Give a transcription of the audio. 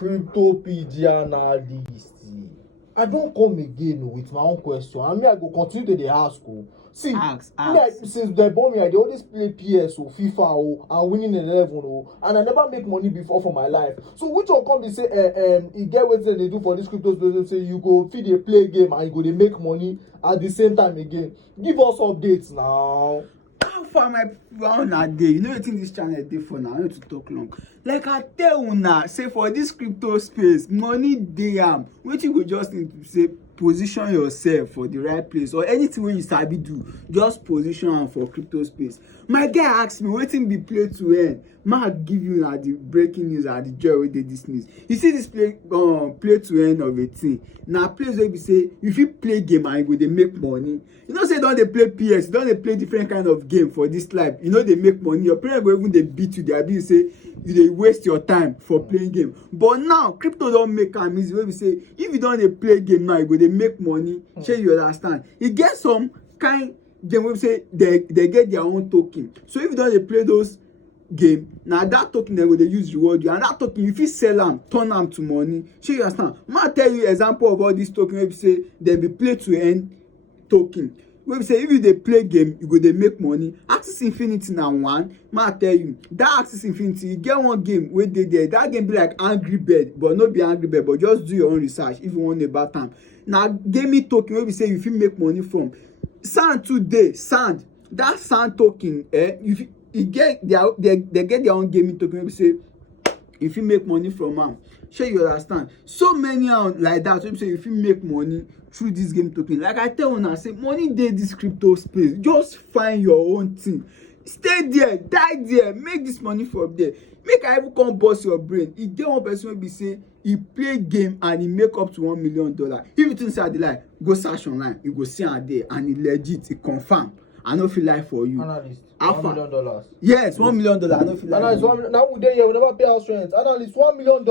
Cryptopedia analyst. I don't come again with my own question. I mean, I go continue to the ask. See, ask. Since they born me, I dey always play PS or FIFA and winning 11 and I never make money before for my life. So which one come be say you get what they do for this crypto space? Say you go feed a play game and you go dey make money at the same time again. Give us updates now. How far my people on a day? You know wetin this channel dey for now? I need to talk long. Like I tell una, say for this crypto space, money dey am. Wetin you go just need to say position yourself for the right place or anything wey you sabi do, just position am for crypto space. My guy ask me wetin be play to earn. Mark give you na the breaking news and the joy wey dey this news. You see this play to earn of a thing. Na place wey be say you fit play game and you go dey make money. You know say you don dey play PS, you don dey play different kind of game for this life. You know dey make money. Your parents go even dey beat you. They abuse say you dey waste your time for playing game. But now crypto don make am easy. Wey be say if you don dey play game now, you go dey make money. Shey you understand? E get some kind game wey be say they get their own token. So if you don dey play those game, na that token dem go dey use reward you, and that token you fit sell am, turn am to money. Shey you understand? Ma tell you example of all these token wey be say dem be play to earn token. Wey be say if you dey play game, you go dey make money. Axis Infinity na one. Ma tell you, that Axis Infinity, you get one game wey dey there. That game be like Angry Bird, but no be Angry Bird, but just do your own research if you wan know about am. Na gaming token wey be say you fit make money from. Sand today, sand. That sand token, they get their own gaming token wey be say you fit make money from am. Shey you understand? So many like that wey be say you fit make money through this game token. Like I tell una say money dey this crypto space. Just find your own thing. Stay there, die there, make this money from there. Make I even come burst your brain. E get one person wey be say he play game and he make up to $1 million. If you think say I dey lie, go search online. You go see am there and e legit, e confirm. I no fit lie for you. Analyst, $1 million. Yes, $1 million. I no fit lie. Analyst, now we dey here, we never pay house rent. Analyst, $1 million.